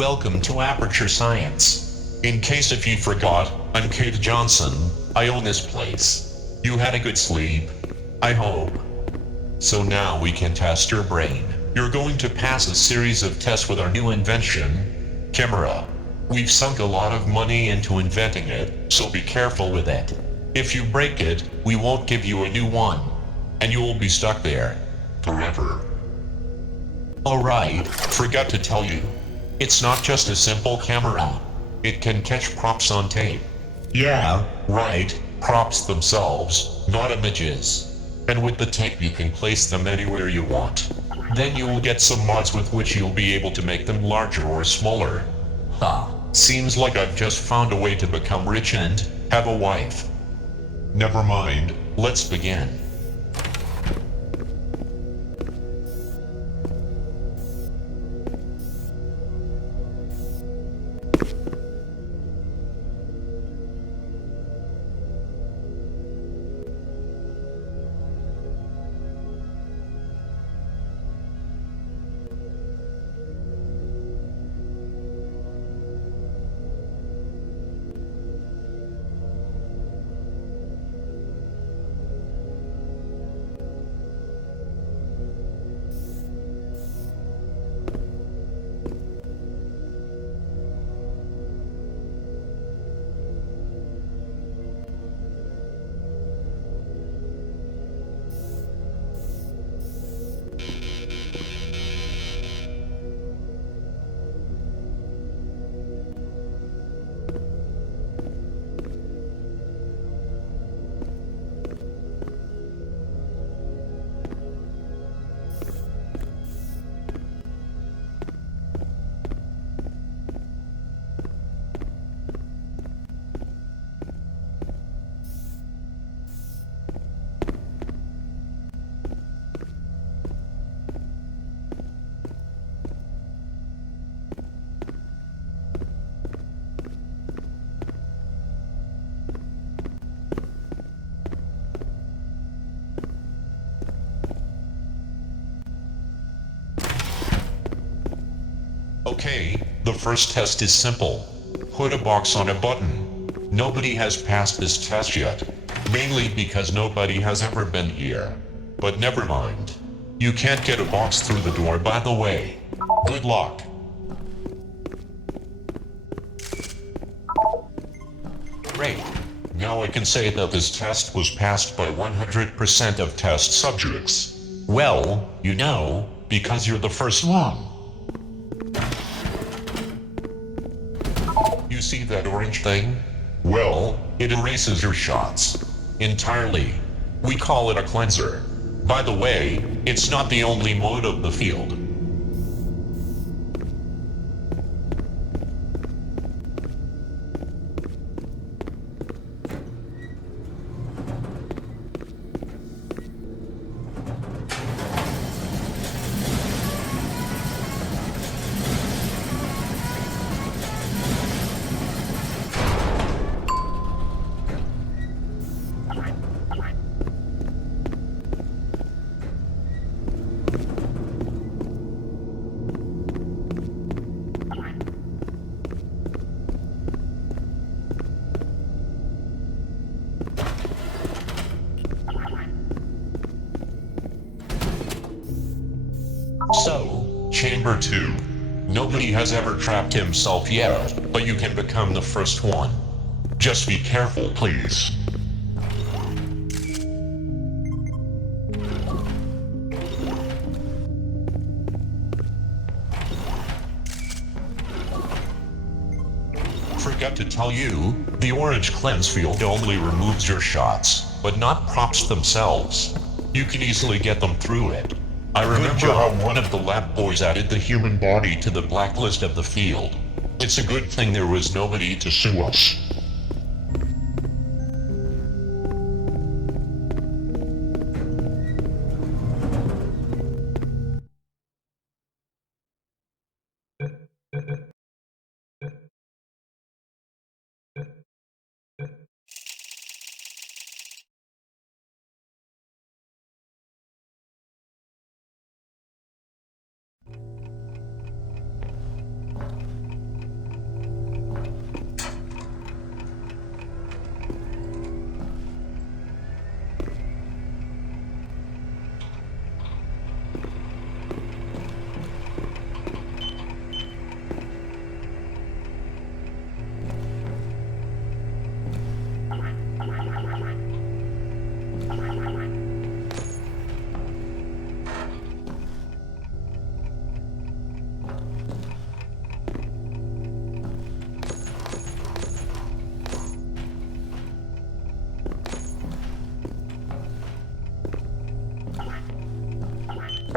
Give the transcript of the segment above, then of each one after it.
Welcome to Aperture Science. In case if you forgot, I'm Kate Johnson. I own this place. You had a good sleep? I hope. So now we can test your brain. You're going to pass a series of tests with our new invention, Camera. We've sunk a lot of money into inventing it, so be careful with it. If you break it, we won't give you a new one. And you will be stuck there. Forever. Alright, forgot to tell you. It's not just a simple camera. It can catch props on tape. Yeah, right, props themselves, not images. And with the tape you can place them anywhere you want. Then you will get some mods with which you'll be able to make them larger or smaller. Seems like I've just found a way to become rich and have a wife. Never mind, let's begin. Okay, the first test is simple. Put a box on a button. Nobody has passed this test yet. Mainly because nobody has ever been here. But never mind. You can't get a box through the door, by the way. Good luck. Great. Now I can say that this test was passed by 100% of test subjects. Well, you know, because you're the first one. You see that orange thing? Well, it erases your shots. Entirely. We call it a cleanser. By the way, it's not the only mode of the field. So, Chamber 2. Nobody has ever trapped himself yet, but you can become the first one. Just be careful, please. Forgot to tell you, the orange cleanse field only removes your shots, but not props themselves. You can easily get them through it. I remember how one of the lab boys added the human body to the blacklist of the field. It's a good thing there was nobody to sue us.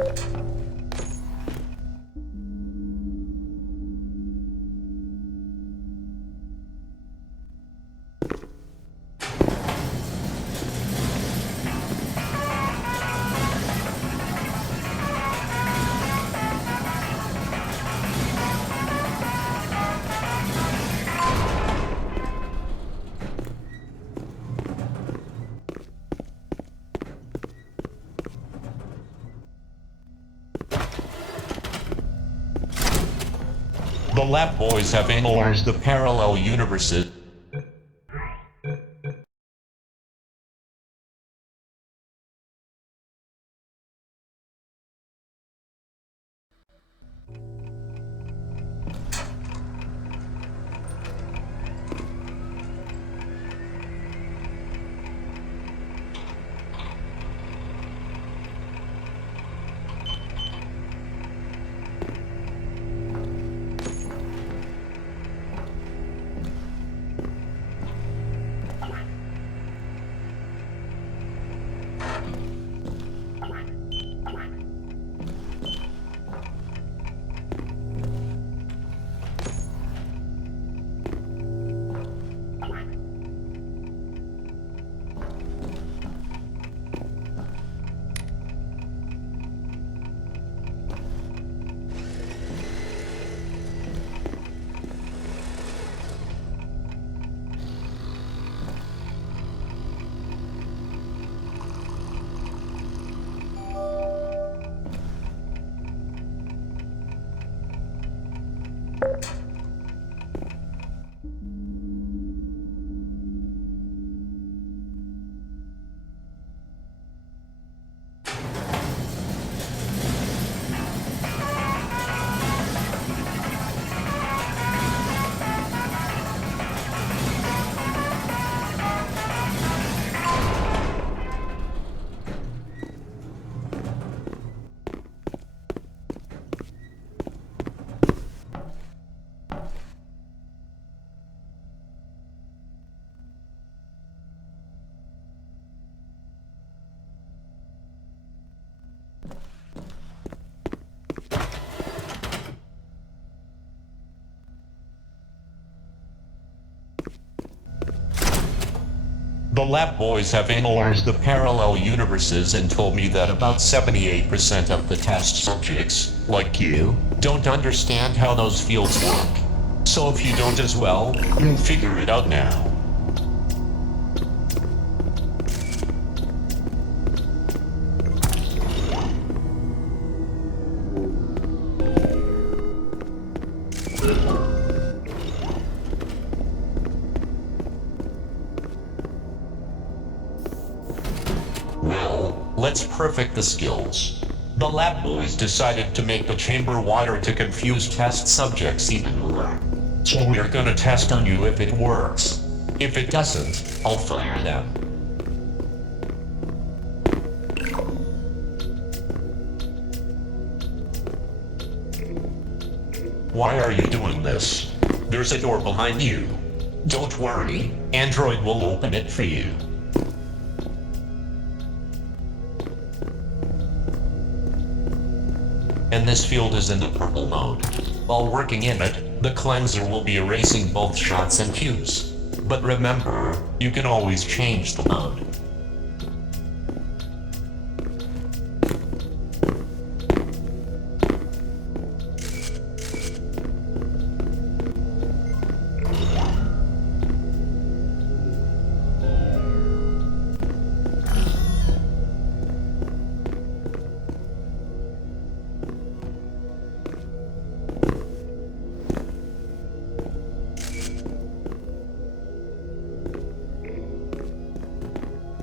The lab boys have analyzed the parallel universes. The lab boys have analyzed the parallel universes and told me that about 78% of the test subjects, like you, don't understand how those fields work. So if you don't as well, you'll figure it out now. Well, let's perfect the skills. The lab boys decided to make the chamber wider to confuse test subjects even more. So we're gonna test on you if it works. If it doesn't, I'll fire them. Why are you doing this? There's a door behind you. Don't worry, Android will open it for you. And this field is in the purple mode. While working in it, the cleanser will be erasing both shots and cues. But remember, you can always change the mode.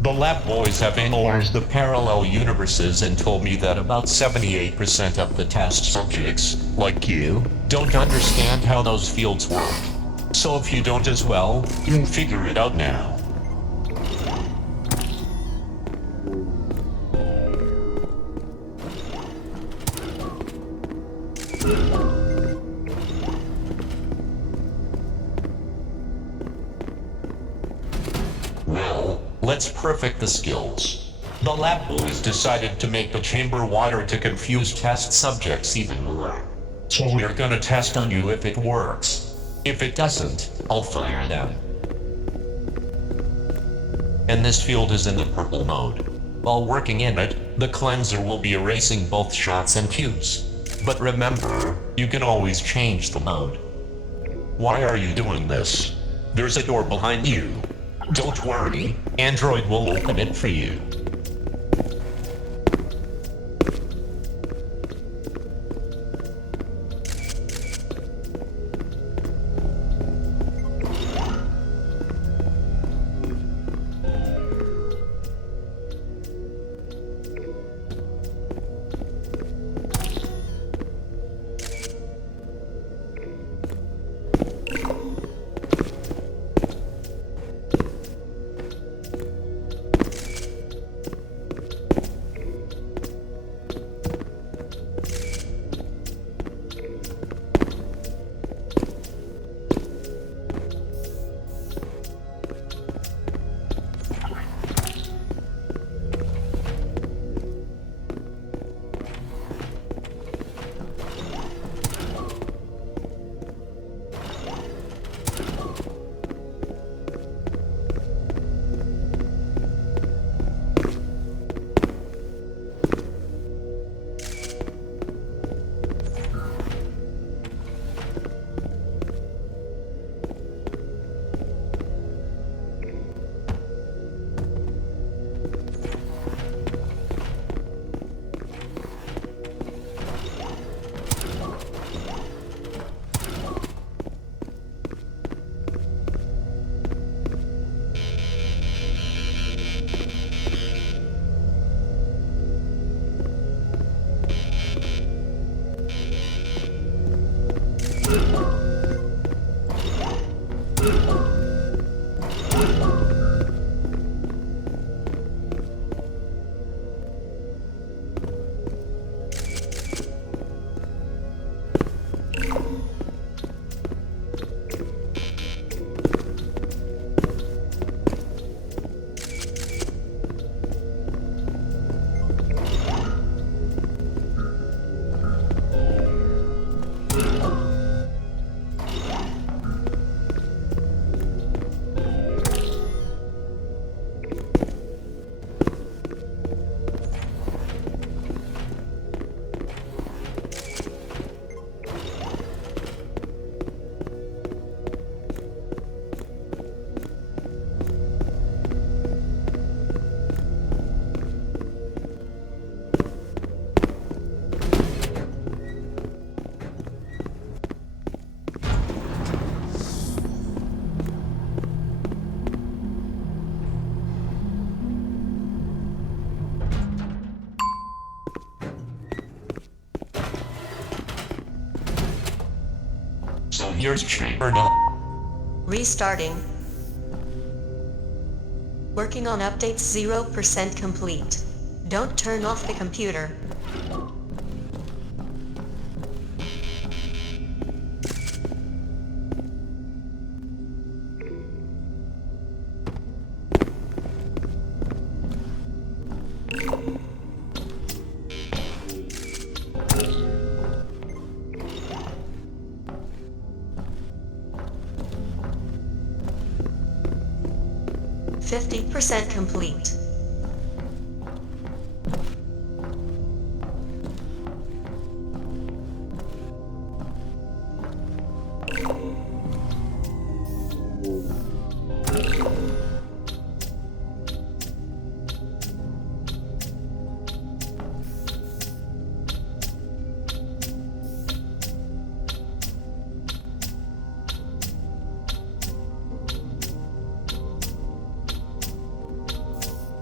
The lab boys have analyzed the parallel universes and told me that about 78% of the test subjects, like you, don't understand how those fields work. So if you don't as well, you'll figure it out now. Well, let's perfect the skills. The lab boys decided to make the chamber wider to confuse test subjects even more. So we're gonna test on you if it works. If it doesn't, I'll fire them. And this field is in the purple mode. While working in it, the cleanser will be erasing both shots and cubes. But remember, you can always change the mode. Why are you doing this? There's a door behind you. Don't worry, Android will open it for you. So here's chamber done. Restarting. Working on updates 0% complete. Don't turn off the computer. %50 complete.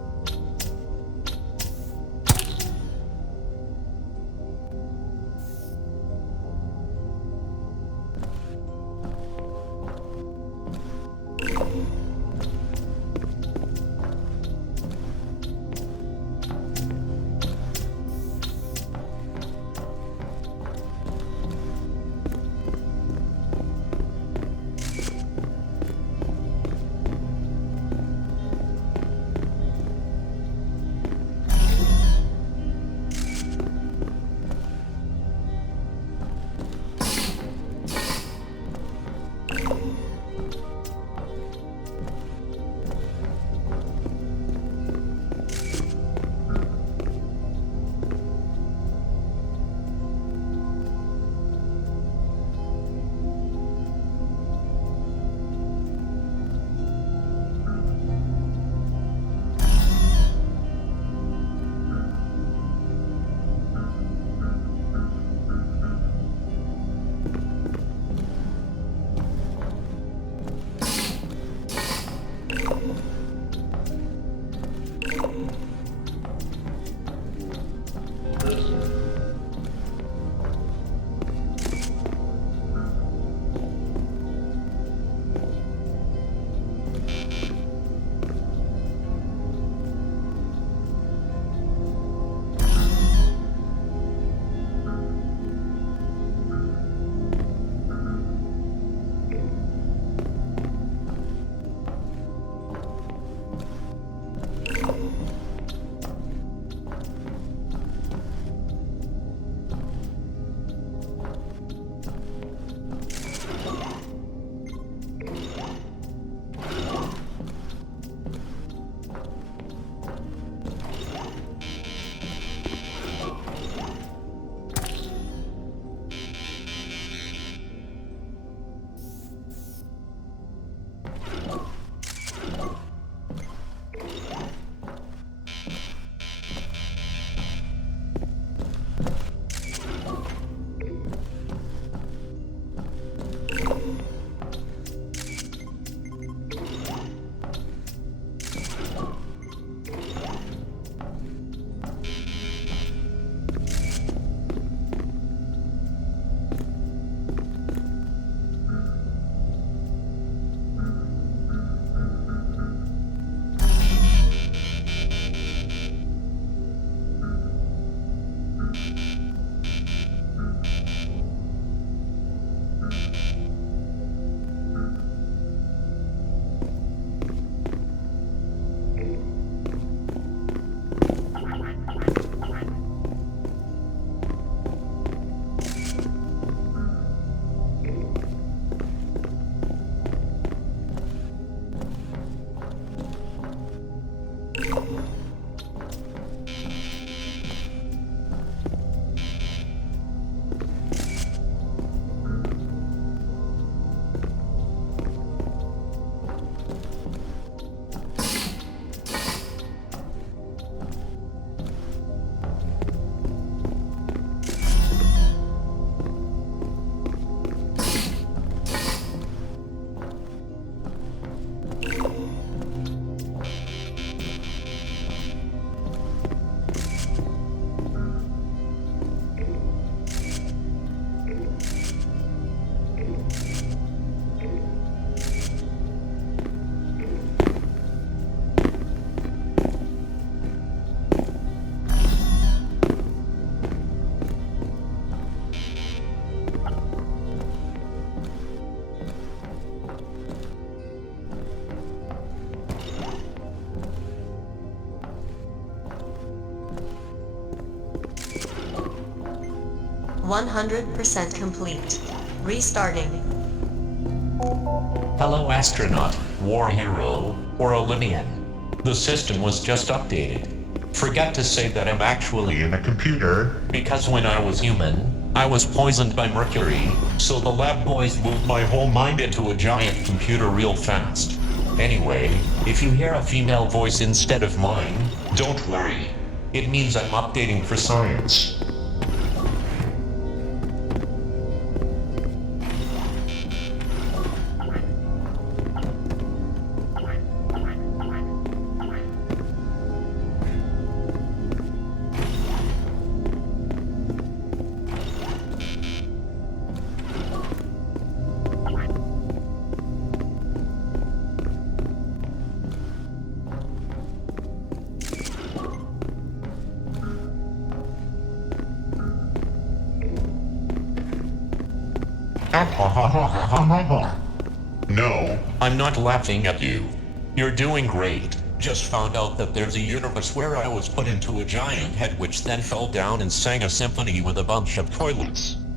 100% complete. Restarting. Hello astronaut, war hero, or Olympian. The system was just updated. Forget to say that I'm actually in a computer, because when I was human, I was poisoned by mercury, so the lab boys moved my whole mind into a giant computer real fast. Anyway, if you hear a female voice instead of mine, don't worry. It means I'm updating for science. No, I'm not laughing at you. You're doing great. Just found out that there's a universe where I was put into a giant head which then fell down and sang a symphony with a bunch of toilets.